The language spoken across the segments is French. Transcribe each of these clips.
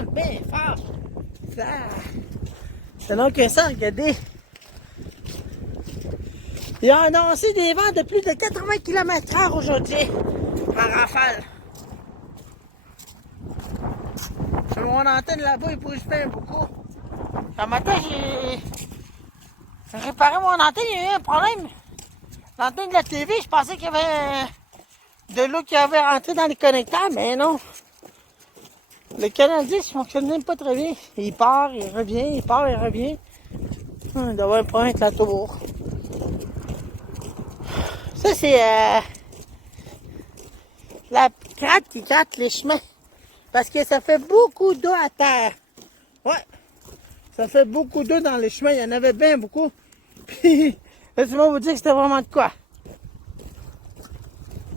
vente bien fort. C'est donc ça, regardez. Ils ont annoncé des vents de plus de 80 km/h aujourd'hui, en rafale. Sur mon antenne là-bas, il bouge bien beaucoup. Ce matin, j'ai réparé mon antenne, il y a eu un problème. L'antenne de la TV, je pensais qu'il y avait de l'eau qui avait rentré dans les connecteurs, mais non. Le canal 10 ne fonctionne même pas très bien. Il part, il revient, il part, il revient. Il doit y avoir un problème avec la tour. Ça, c'est la cratte qui gratte les chemins. Parce que ça fait beaucoup d'eau à terre. Ouais. Ça fait beaucoup d'eau dans les chemins. Il y en avait bien beaucoup. Puis, laissez-moi vous dire que c'était vraiment de quoi.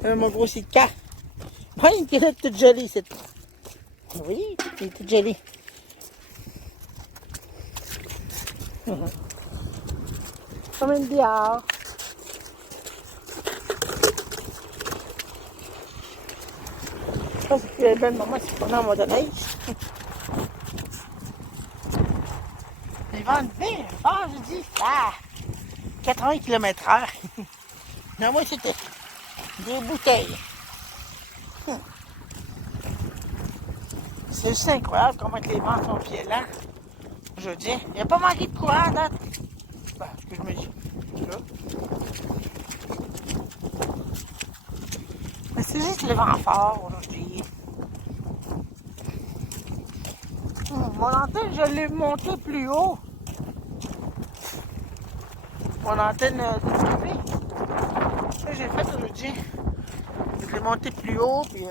Mon gros cas. Oui, il est toute jolie, c'est tout. Oui, il est toute jolie. Comme une bière. Ça, c'est une belle maman, c'est pendant mon neige. Les vents bien fort, je dis. 80 km/h. Non, moi, c'était des bouteilles. C'est juste incroyable comment les vents sont violents. Je dis, il n'y a pas manqué de courant à date. Ben, ce que je me dis. Là. Mais c'est juste le vent fort aujourd'hui. Mon antenne, je l'ai montée plus haut. Mon antenne de TV. Ça, j'ai fait aujourd'hui. Je l'ai montée plus haut, puis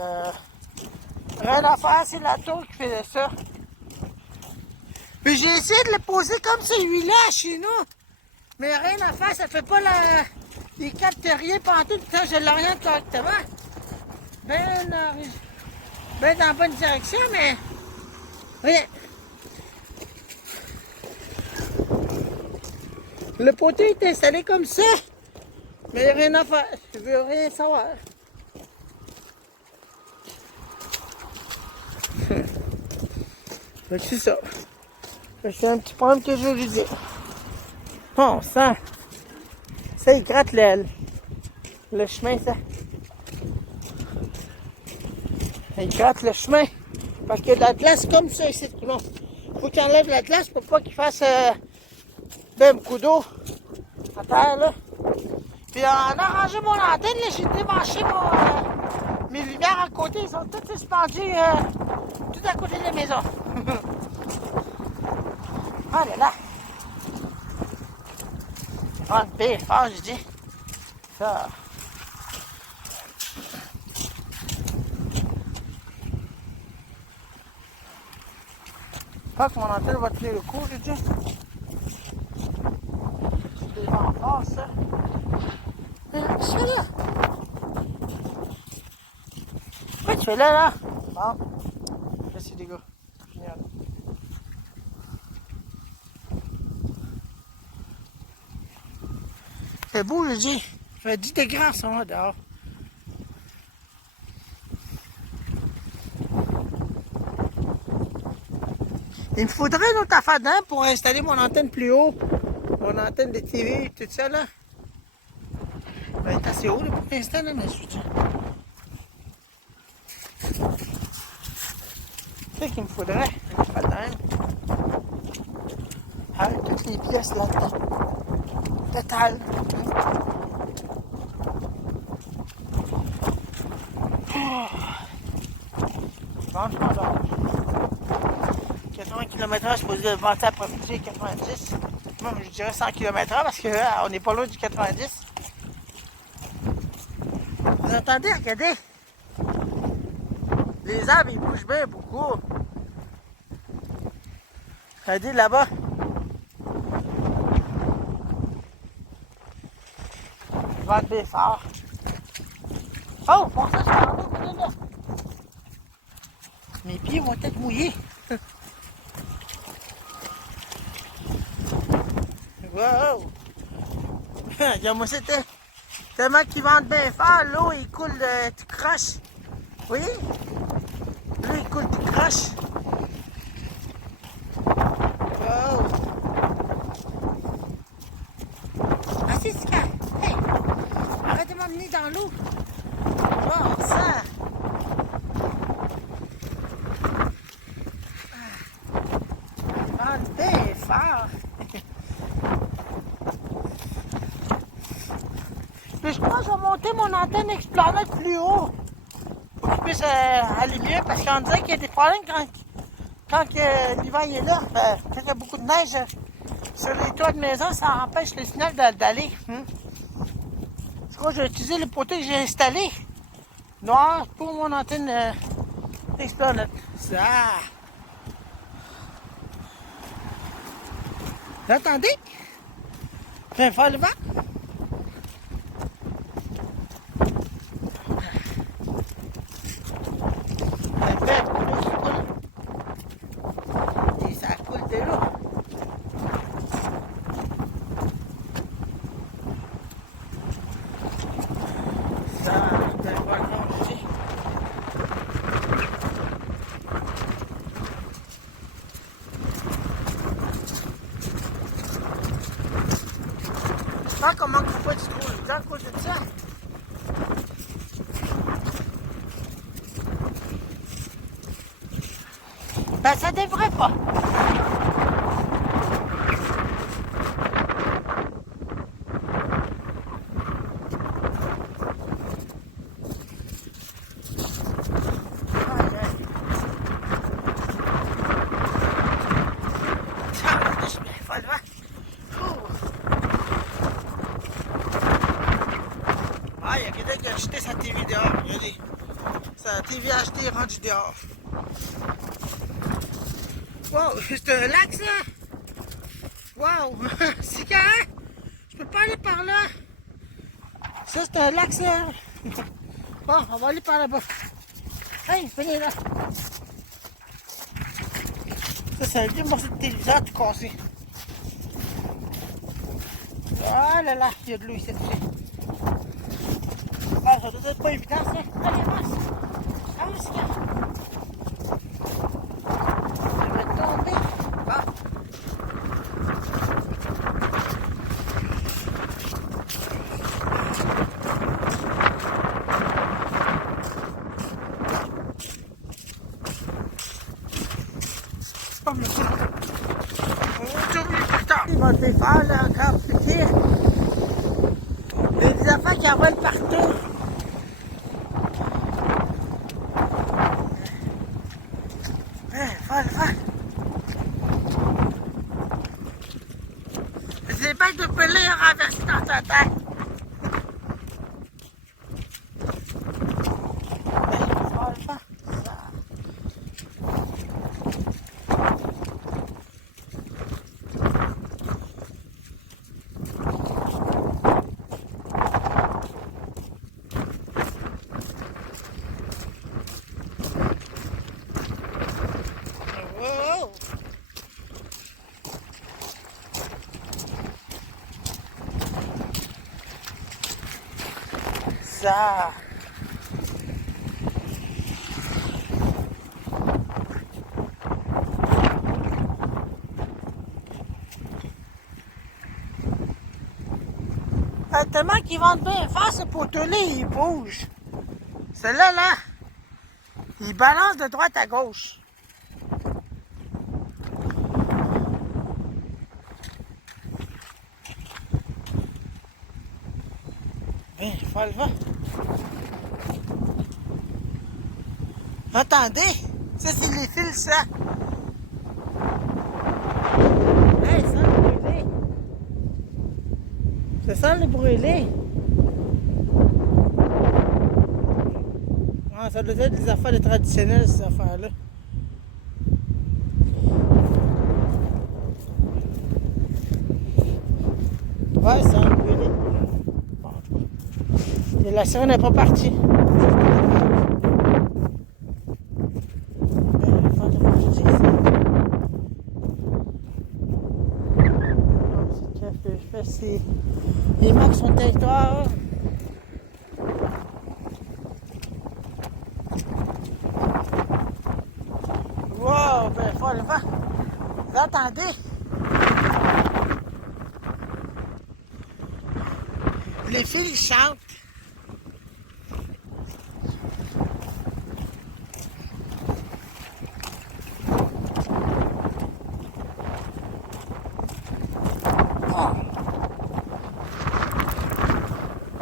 rien à faire, c'est la tour qui faisait ça. Puis j'ai essayé de le poser comme celui-là chez nous. Mais rien à faire, ça fait pas il capte rien pendant tout le temps, je l'oriente correctement. Ben dans la bonne direction, mais rien. Le poteau est installé comme ça, mais il n'y a rien à faire. Je veux rien savoir. C'est ça. C'est un petit problème que je veux lui dire. Bon, ça il gratte le chemin, ça. Il gratte le chemin. Parce qu'il y a de la glace comme ça ici. Bon, faut qu'il enlève la glace pour pas qu'il fasse ben beaucoup d'eau à terre, là. Puis en arrangeant mon antenne, là, j'ai débranché mes lumières à côté. Ils sont toutes suspendues tout à côté de la maison. Ah là là! Ah, bien fort, je dis. Ça. Pas que mon antenne va tenir le coup, je dis. C'est des vents forts, ça. Qu'est-ce que tu fais là? Pourquoi tu fais là? Bon. Là, c'est des gars. Génial. C'est beau, je dis. Il fait 10 degrés en ce moment dehors. Il me faudrait une autre affaire dedans pour installer mon antenne plus haut. Mon antenne de TV et tout ça, là. Elle est assez haut, là, pour l'instant, là, mais je dis. C'est qu'il me faudrait une affaire dedans. Ah, toutes les pièces là-dedans. Total. Franchement, là. 80 km/h, je suis supposé vanter après-midi 90. Moi, je dirais 100 km/h parce qu'on n'est pas loin du 90. Vous entendez? Regardez. Les arbres, ils bougent bien beaucoup. Regardez là-bas. Je vais être bien fort. Oh, pour ça, je vais enlever là. Mes pieds vont être mouillés. Wow! Regarde-moi, c'était tellement qu'ils vendent bien fort, l'eau, il coule tout croche. Oui? L'eau, il coule tout croche. monter mon antenne Explorer plus haut pour qu'il puisse aller mieux parce qu'on dirait qu'il y a des problèmes quand l'hiver est là. Quand il y a beaucoup de neige sur les toits de maison, ça empêche le signal d'aller. Je crois que j'ai utilisé le poteau que j'ai installé noir pour mon antenne Explorer. Ça. Vous entendez? Je vais faire le vent. Et ça coule de l'eau. Ça, je vais voir comment je fais. Je sais pas comment on peut se trouver à cause de ça. Ben ça devrait pas. Ah, il y a quelqu'un qui a acheté sa TV dehors. Regardez. Sa TV achetée rendue dehors. Wow, c'est un lac ça! Wow! C'est carré! Je peux pas aller par là! Ça c'est un lac ça! Bon, on va aller par là-bas. Hey, venez là! Ça c'est un vieux morceau de téléviseur tout cassé. Ah là là, il y a de l'eau ici. Ah, ça doit être pas évident ça! Allez, avance! Avance, gars! Il va te faire là encore plus pire. Il y a des affaires qui envolent partout. Va. Les bêtes de pelé ont renversé dans ta tête. Ça. Tellement qu'ils vont bien faire ce poteau-là, il bouge. Celui-là, là, il balance de droite à gauche. Ben, il faut le vent. Entendez? Ça, c'est les fils, ça. Hey, ça le brûlé. Ça sent le brûlé. Ah, ça doit être des affaires traditionnelles, ces affaires-là. Ouais, ça a brûlé. Bon, en tout cas. Et la sirène n'est pas partie. Il marque son territoire. Wow, ben faut le vent. Vous entendez? Les fils ils chantent.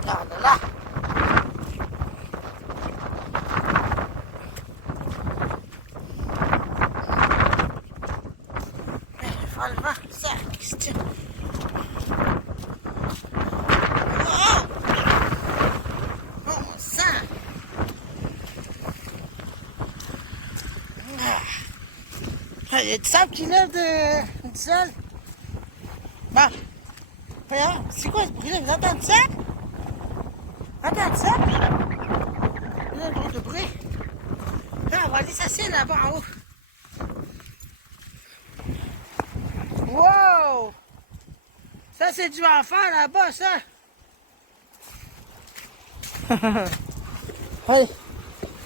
Regarde là. le vent. Ça, Christian. Oh! Bon sang! Il y a du sable qui lève du sol. Bon. Voyons, c'est quoi ce bruit-là? Vous entendez ça? Entendez ça? Il y a un drôle de bruit. Là, on va aller s'asseoir là-bas en haut. Wow! Ça, c'est du enfant là-bas, ça! Allez!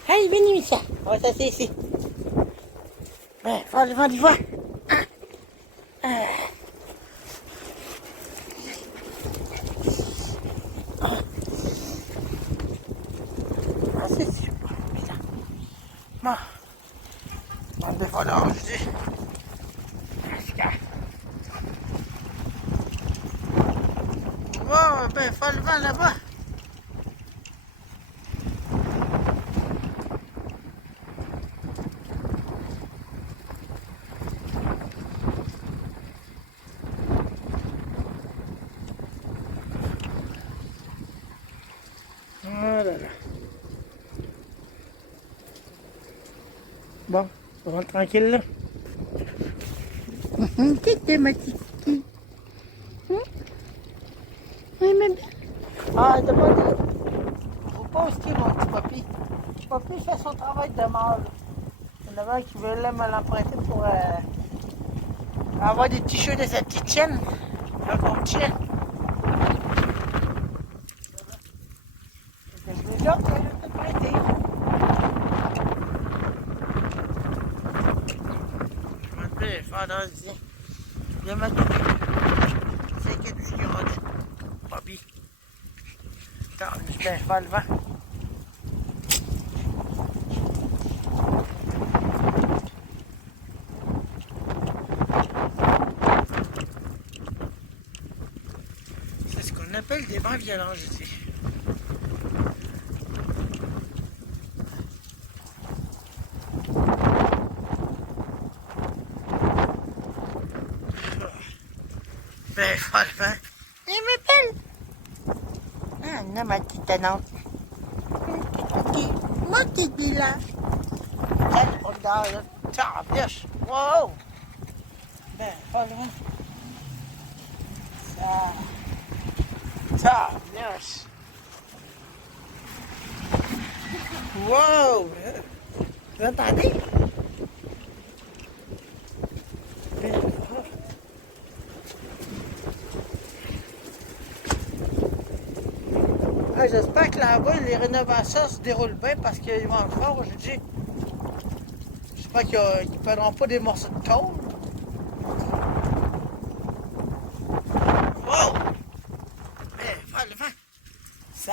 Allez, venez, Micha! On va s'asseoir ici. Ben, faut aller voir du vent. C'est super. Bon. Bande de voleurs, je dis. Bon, ben, faut le vent là-bas. Voilà. Bon, on rentre tranquille là. T'es ma petite. Oui, mais bien. Ah, t'as pas dit. Faut pas skier mon petit papy. Papy fait son travail de mâle. Il y en avait un qui voulait me l'emprunter pour avoir des t-shirts de sa petite chienne. Un bon petit chien. Je vais là, je vais te prêter. Je vais te faire dans le dîner. Viens ma tout. C'est qu'il y a du ski rendu. Bobby. Attends, je vais faire le vent. C'est ce qu'on appelle des vents violents, je dis. Ben, franchement, il m'appelle. Ah, non, ma petite tannante. Moi, t'es dit là. Regarde, là. Tiens, bûche. Wow. Ben, franchement. Ça, bûche. Wow. Vous entendez? Ah, j'espère que là-bas, les rénovations se déroulent bien parce qu'ils vont encore, je dis. J'espère qu'ils ne perdront pas des morceaux de tôle. Wow! Mais, va le vent! Ça!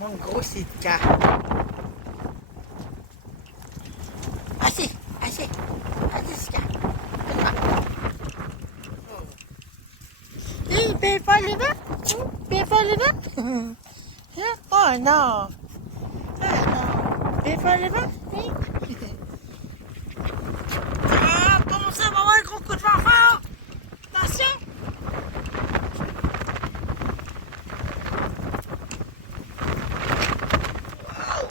Mon gros, c'est de cas. Assis! Assis! Assis, c'est cas! Il peut pas le vent? Il peut pas le vent? Oh non! Ah non! Il peut pas le vent? Ah, bon, ça va avoir un gros coup de vent fort! Attention! Wow!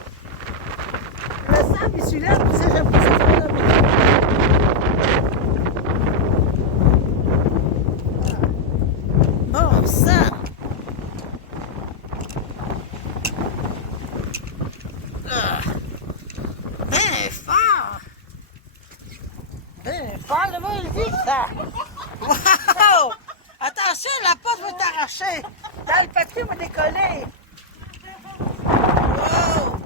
Le sable, il soulève, puis ça, j'aime pas ça, ça va là. Bon sang! Ben fort! Ben fort, le vent, il dit ça! Wow! Attention, la porte va t'arracher! Dans le papier va décoller! Wow!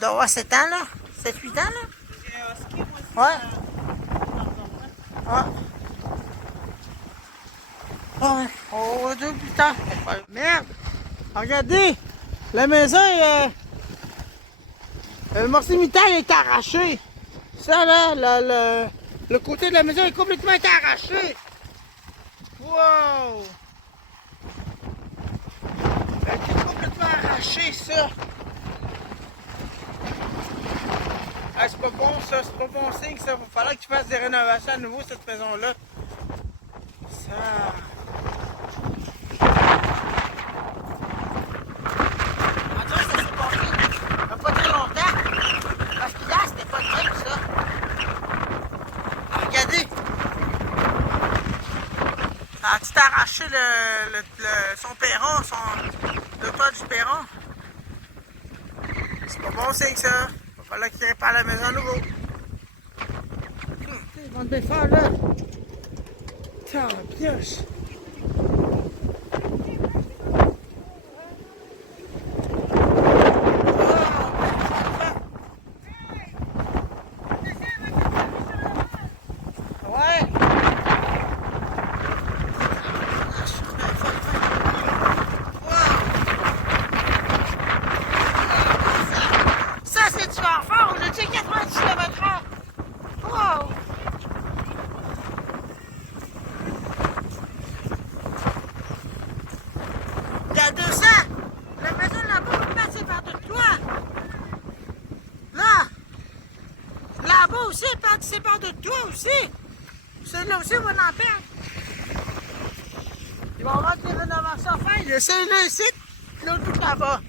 doit avoir 7 ans, là. 7-8 ans, là. Ouais. Ouais. Ouais. Oh, 2 plus tard. Merde. Regardez. La maison, le morceau de métal est arraché. Ça, là, le côté de la maison est complètement été arraché. Wow. Elle est complètement arrachée, ça. Ah, c'est pas bon, ça. C'est pas bon signe, ça. Il va falloir que tu fasses des rénovations à nouveau, cette maison-là. Ça... Ça a-tu arraché son perron, le toit du perron? C'est pas bon signe ça. Il va falloir qu'il répare la maison à nouveau. Ils vont te défendre là. Tiens, pioche. Aussi, elle sépare de toi aussi. Celui-là aussi va en perdre. Ils vont avoir des rénovations à faire. Il y a celui-là ici, l'autre tout là-bas.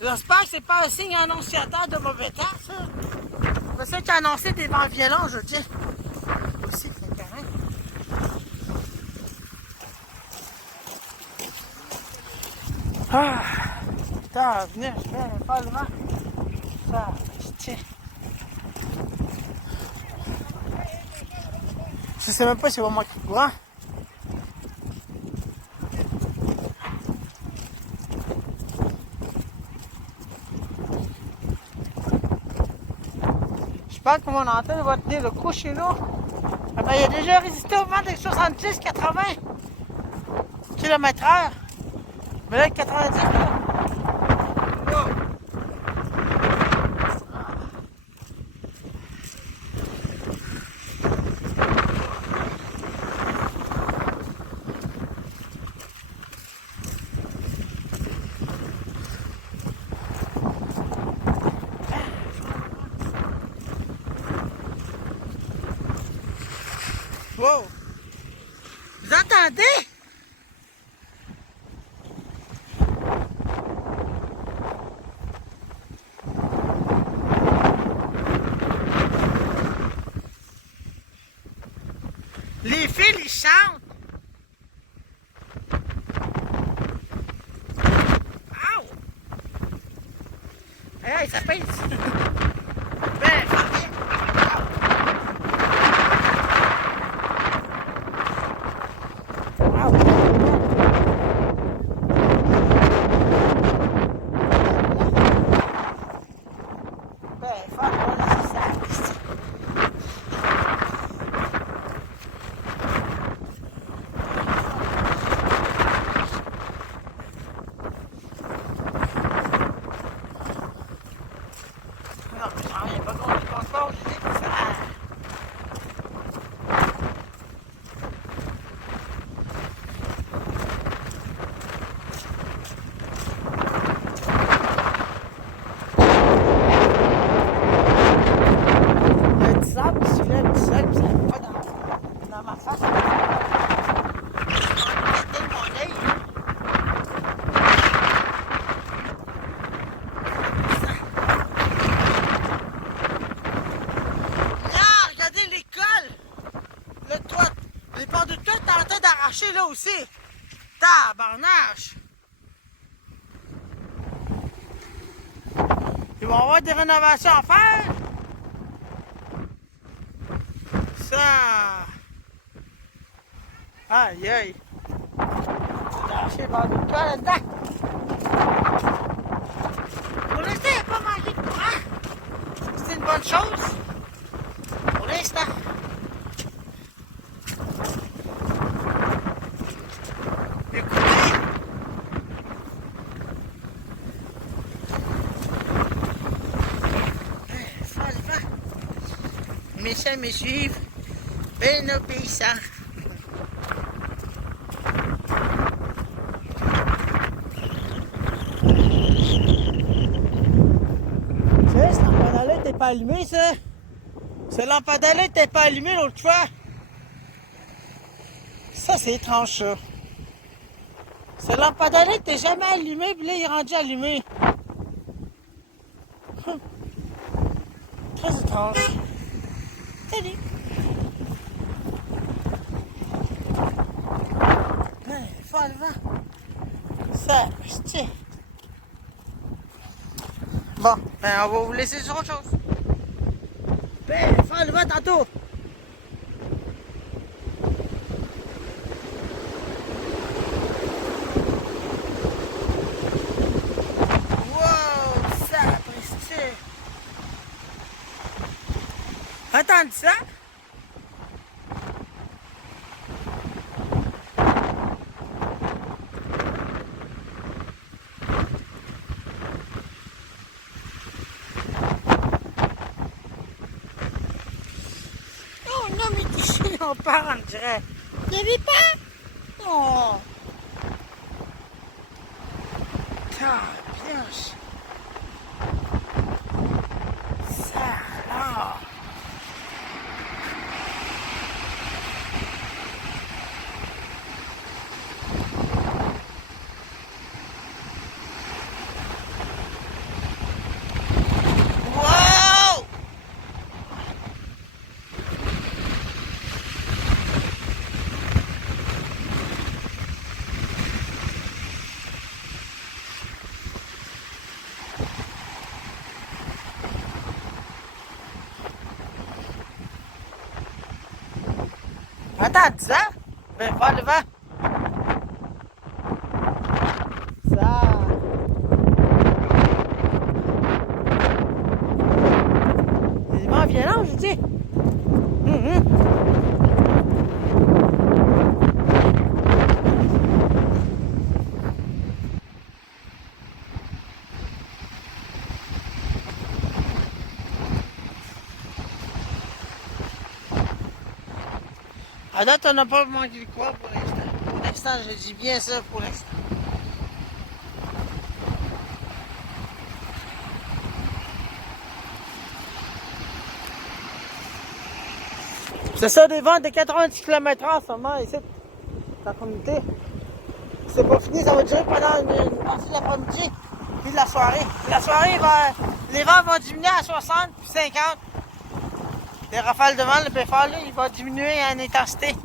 J'espère que c'est pas un signe annonciateur de mauvais temps, ça. C'est ça qui a annoncé des vents violents aujourd'hui. Aussi, c'est carré. Ah! Putain, venez, je vais pas le vent. Ça, tiens. Je sais même pas si c'est vraiment qui courant. Je pense que mon antenne va tenir le coup chez nous. Ah ben, il a déjà résisté au vent des 70-80 km/h. Mais là, 90 là. Wow! Vous entendez? Les fils, ils chantent. Ow! Hey, ça pèse. Ben, aussi. Tabarnache. Ils vont avoir des rénovations à faire. Ça. Aïe aïe. J'ai arraché par le cas là-dedans. Pour l'instant, il n'y a pas manqué de courant. C'est une bonne chose. Pour l'instant. Écoutez. Ça le vent. Mes chiens me suivent. Ben obéissants. Cette lampadaire-là n'était pas allumée, ça. Ce lampadaire-là n'était pas allumé l'autre fois. Ça, c'est étrange, ça. Ce lampadaire-là n'était jamais allumé, puis là, il est rendu allumé. Très étrange. Salut. Faut le vent. Ça, tiens. Bon, ben on va vous laisser sur autre chose. Ben, faut le vent tantôt. Wow, ça, tiens. Attends ça. Non, mais ici, on part, on dirait. Vous n'avez pas? Oh! Bien. Ça, là. Wow! Attends, ça? Ben, pas le vent. Ça. C'est vraiment violent, je dis. À date, on n'a pas manqué de quoi pour l'instant. Pour l'instant, je dis bien ça pour l'instant. C'est ça, des vents de 90 km/h en ce moment ici, dans la communauté. C'est pas fini, ça va durer pendant une partie de l'après-midi puis de la soirée. Puis la soirée, les vents vont diminuer à 60 puis 50. Les rafales de vent, le péfal, il va diminuer en intensité.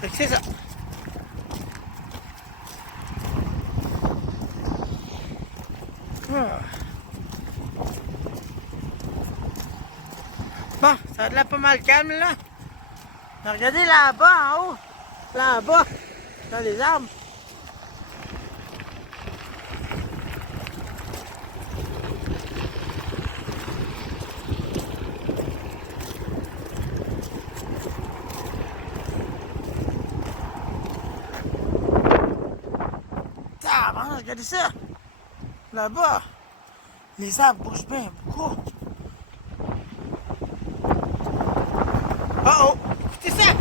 Fait que c'est ça. Bon, ça a l'air pas mal calme là. Mais regardez là-bas en haut. Là-bas, dans les arbres. Regardez ça! Là-bas, les arbres bougent bien beaucoup. Oh! Écoutez ça!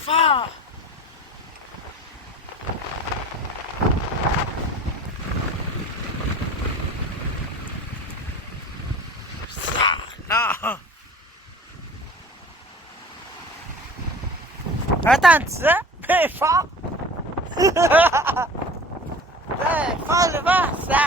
Fort! Non! Attends ça! Bien fort! Faire le vent, ça!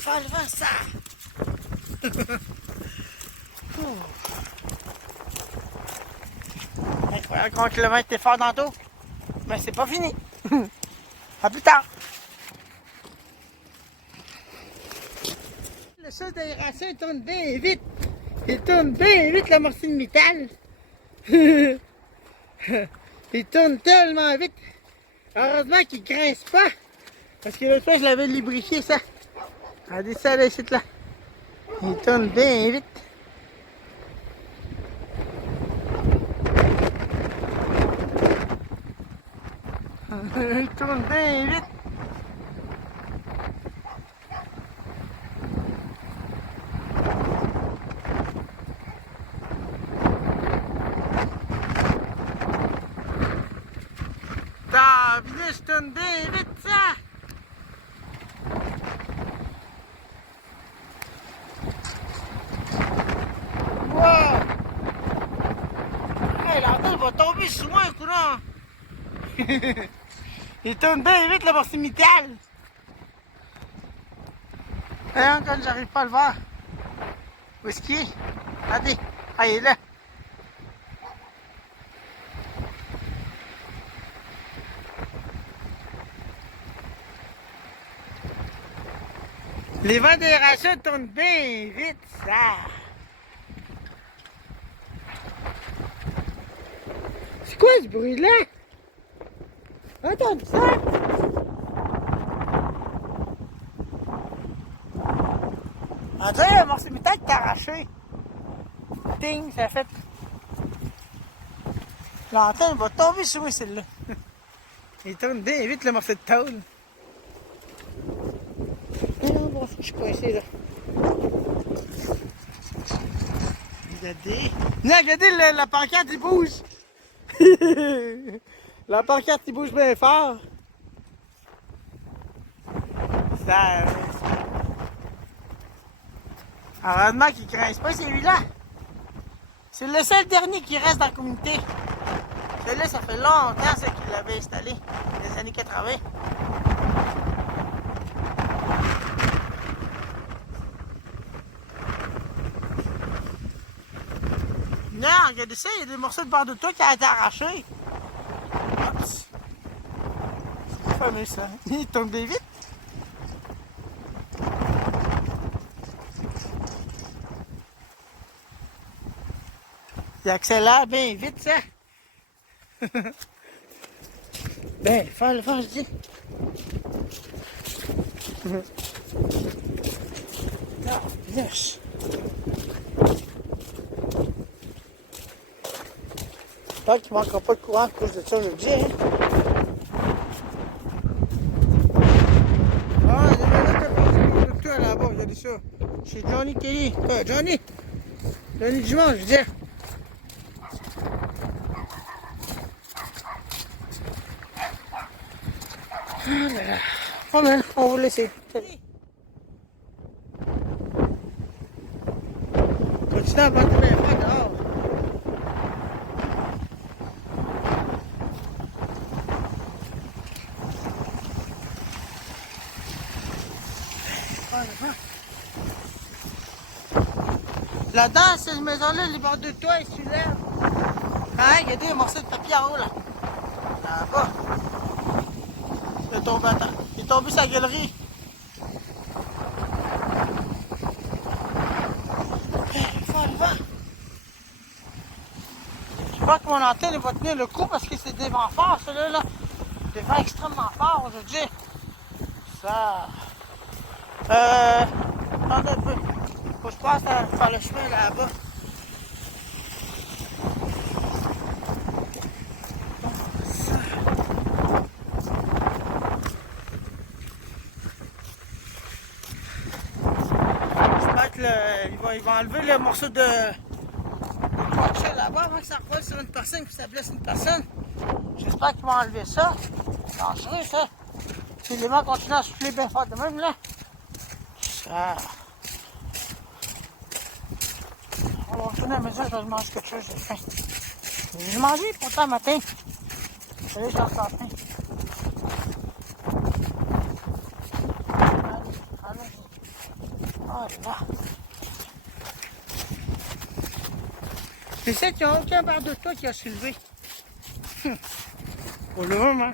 Faire le vent, ça! Incroyable comment le vent était fort tantôt. Mais c'est pas fini. À plus tard. Le chat d'aération tourne bien vite. Il tourne bien vite la morceau de métal. Il tourne tellement vite. Heureusement qu'il grince pas. Parce que l'autre fois je l'avais lubrifié ça. Regardez ça là, ici là. Il tourne bien vite. Il tourne bien vite. Ta je tourne bien vite ça. Wow! Hey, l'antenne va tomber sur moi, courant! Il tourne bien vite le morceau métal! Voyons quand j'arrive pas à le voir. Où est-ce qu'il est? Regardez! Ah, il est là! Les vents d'aération tournent bien vite, ça! C'est quoi ce bruit-là? Entends ça? On dirait un morceau de métal qui est arraché. Ting, ça fait. L'antenne va tomber sur moi, celle-là. Il tourne bien vite le morceau de tôle. Non, bon, je suis coincé là. Regardez. Non, regardez, la pancarte, il bouge. La pancarte, il bouge bien fort. Ça. Heureusement qu'il ne grince pas celui-là. C'est le seul dernier qui reste dans la communauté. Celui-là, ça fait longtemps qu'il l'avait installé. Les années 80. Non, regardez ça, il y a des morceaux de bord de toit qui ont été arrachés. C'est fameux ça. Il tombe bien vite. Il accélère bien vite ça. Ben, faire le vent, je dis. Ah, yes. J'espère qu'il ne manquera pas de courant à cause de ça aujourd'hui. Hein? Ah, il y a un autre toit là-bas, regardez ça. Chez Johnny Kelly. Johnny Dumont, je veux dire. Ah là là. Oh man, on va vous laisser. Continue à planter les fans dehors. Là-dedans, cette maison-là, les bords de toit, ils soulèvent. Hein, regardez un morceau de papier en haut, là. Là-bas. Il est tombé sur la galerie. Faire le vent. J'espère que mon antenne va tenir le coup parce que c'est des vents forts, celui-là. Là. Des vents extrêmement forts aujourd'hui. Ça. Attendez un peu. Faut que je passe à faire le chemin là-bas. il va enlever le morceau de toiture là-bas avant que ça revole sur une personne et que ça blesse une personne. J'espère qu'ils vont enlever ça. C'est dangereux ça. Si les vents continuent à souffler bien fort de même là. Ça... On va retourner à la maison, je vais manger quelque chose, j'ai faim. J'ai mangé pourtant le matin. Allez, j'ai encore faim. Allez. Oh là. C'est ça qu'il n'y a aucun barre de toit qui a soulevé. Pour le moment.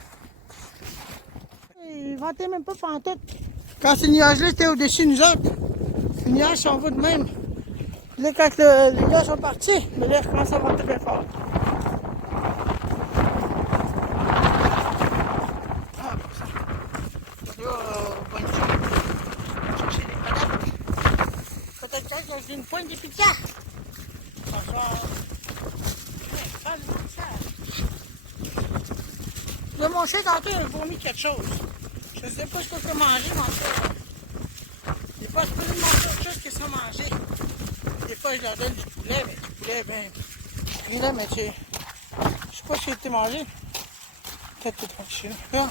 Il ventait même pas pantoute. Quand ces nuages-là étaient au-dessus de nous autres, les nuages s'en vont de même. Là, quand les nuages sont partis, mais là, ils commencent à monter bien fort. Ah, pour ça. Là, bonne chose. Chercher les patates. Peut-être que j'ai une pointe de piquant. Ça sort. Là, mon chien, tantôt, il a vomi quelque chose. Je ne sais pas ce qu'on peut manger, mais en fait, il n'est pas supposé manger autre chose que ça manger. Des fois, je leur donne du poulet, mais du poulet, ben, là, mais tu sais, je sais pas si il a été mangé. Peut-être tout tranquille. Là.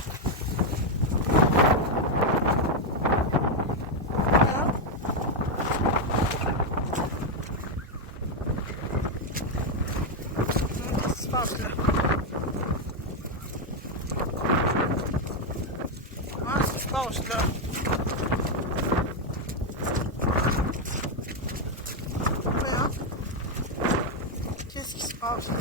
Qu'est-ce qui se passe là? Qu'est-ce qui se passe là? Qu'est-ce qui se passe là?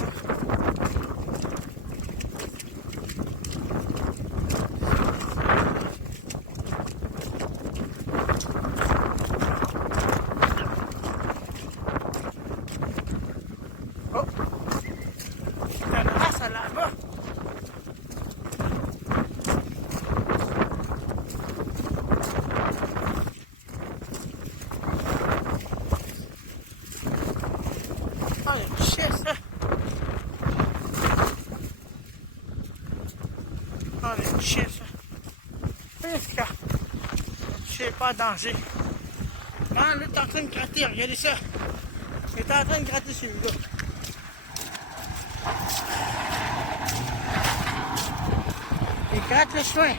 Oh! Il y a une race là-bas. Ah, il y a du chien, ça. Ah, il y a du chien, ça. Le chien n'est pas en danger. Non, là, il est en train de gratter, regardez ça. Il est en train de gratter celui-là. Il gratte le chemin.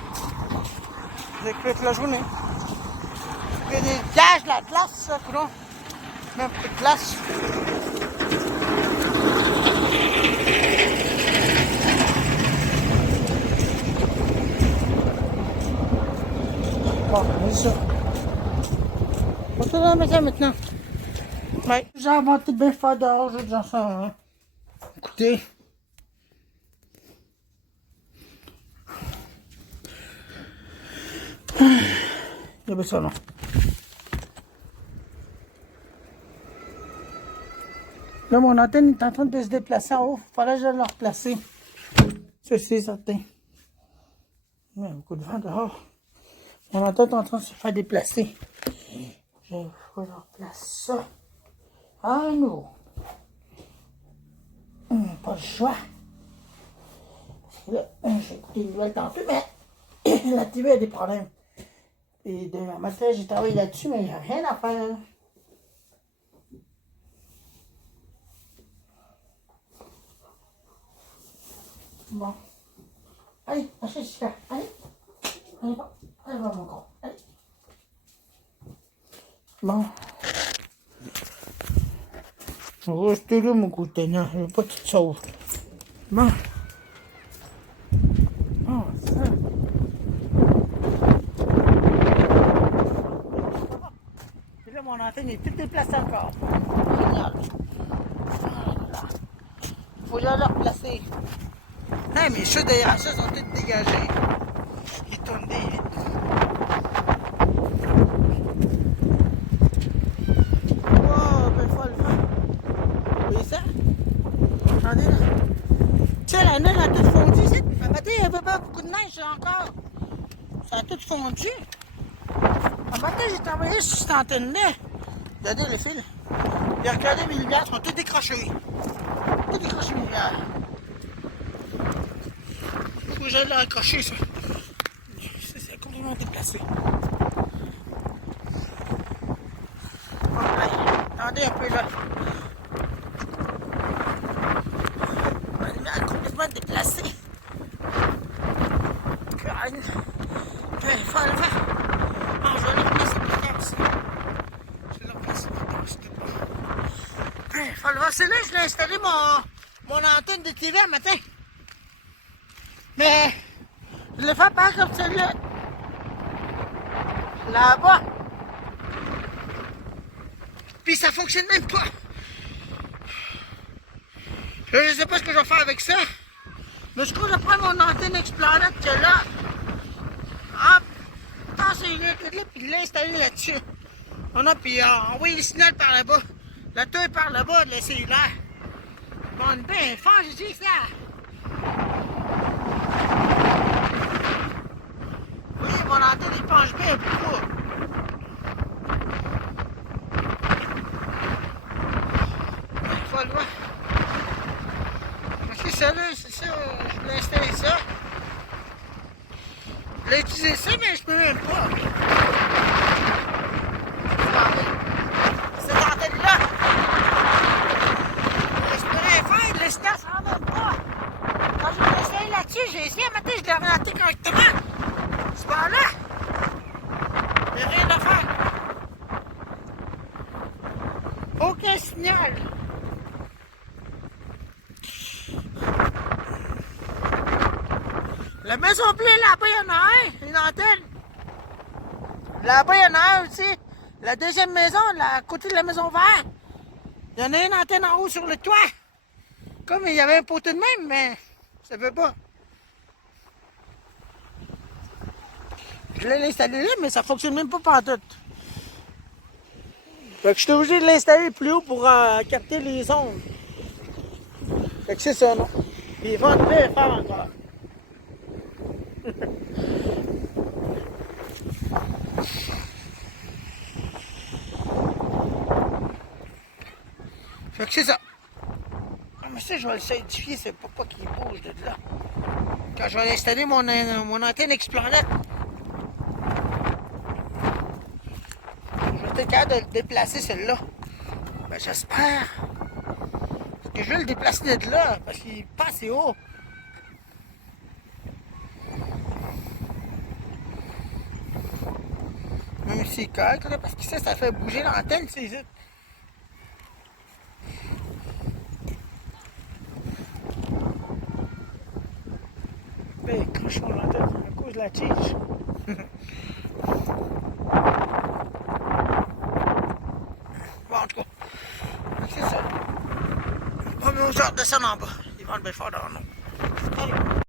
Il gratte la journée. Il y a des gages de la glace, ça, courant. Même un peu de glace. Bon, c'est ça. On retourne à la maison maintenant. Ouais. J'ai inventé bien fort dehors, j'ai déjà ça. Hein. Écoutez. Il y avait ça, non. Là, mon antenne est en train de se déplacer en haut. Il fallait que je la replacer. Ça, c'est certain. Il y a beaucoup de vent dehors. Mon antenne est en train de se faire déplacer. Je vais replacer ça. Ah non. Pas le choix. Là, j'ai écouté une nouvelle tantôt, mais la TV a des problèmes. Et de matin, j'ai travaillé là-dessus, mais il n'y a rien à faire. Bon. Allez, achète-toi. Allez. Allez, va. Allez, va, mon gros. Allez. Bon. Restez là, mon gros tenant. Je ne veux pas que tu te sauves. Bon. Oh, ça. Et là, mon antenne est toute déplacée encore. Génial. Il faut la replacer. Non, mes chutes d'aération sont toutes dégagées. Ils tournent des vitres. Oh, ben folle. Vous voyez ça? Attendez là. Tu sais, la neige a tout fondu ici. Le matin, il n'y avait pas beaucoup de neige encore. Ça a tout fondu. Le matin, j'ai travaillé sur cette antenne-là. Regardez le fil. Et regardez, mes lumières sont toutes décrochées. Toutes décrochées, mes lumières. Il faut que j'aille la raccrocher, ça. C'est complètement déplacé. Bon. Regardez un peu là. L'animal complètement déplacé. Il faut le faire. Non, je vais le replacer plus tard aussi. Je vais le replacer plus tard, s'il te plaît. Il faut le voir. C'est là que je l'ai installé mon antenne de TV un matin. Mais je l'ai fait pas comme celle-là. Là-bas. Puis ça fonctionne même pas. Là, je sais pas ce que je vais faire avec ça. Mais je crois que je prends mon antenne Explorer que là. Hop. Tasser là, puis l'installer là-dessus. On a puis envoyer le signal par là-bas. La toile par là-bas de le cellulaire. Bon, ben fort, je dis ça. Oui, mon antenne il penche bien beaucoup. Il faut le voir. C'est ça là, c'est ça. Je voulais installer ça. Je voulais utiliser ça, mais je peux même pas. Cette antenne-là. Je peux rien faire, le signal ne rend même pas. Quand je vais installer là-dessus, j'ai essayé un matin, je l'ai orienté correctement. C'est par là. Il n'y a rien à faire. Aucun signal. La maison bleue, là-bas, il y en a un, une antenne. Là-bas, il y en a un aussi. La deuxième maison, là, à côté de la maison verte. Il y en a une antenne en haut sur le toit. Comme il y avait un poteau de même, mais ça ne veut pas. Je l'ai installé là, mais ça ne fonctionne même pas partout. Fait que je suis obligé de l'installer plus haut pour capter les ondes. Fait que c'est ça, non? Puis il va bien faire encore. Fait que c'est ça. Mais ça, je vais le certifier, c'est pas qu'il bouge de là. Quand je vais installer mon antenne Explorer. Je vais être capable de le déplacer, celle-là. Ben, j'espère. Parce que je vais le déplacer de là, parce qu'il est pas assez haut. Même si c'est correct, là, parce que ça fait bouger l'antenne, c'est ça. Ben, crochons l'antenne à cause de la tige. Bon, en tout cas, c'est ça. Bon, mais on sort de ça en bas. Ils vont le faire dans l'eau. Allez.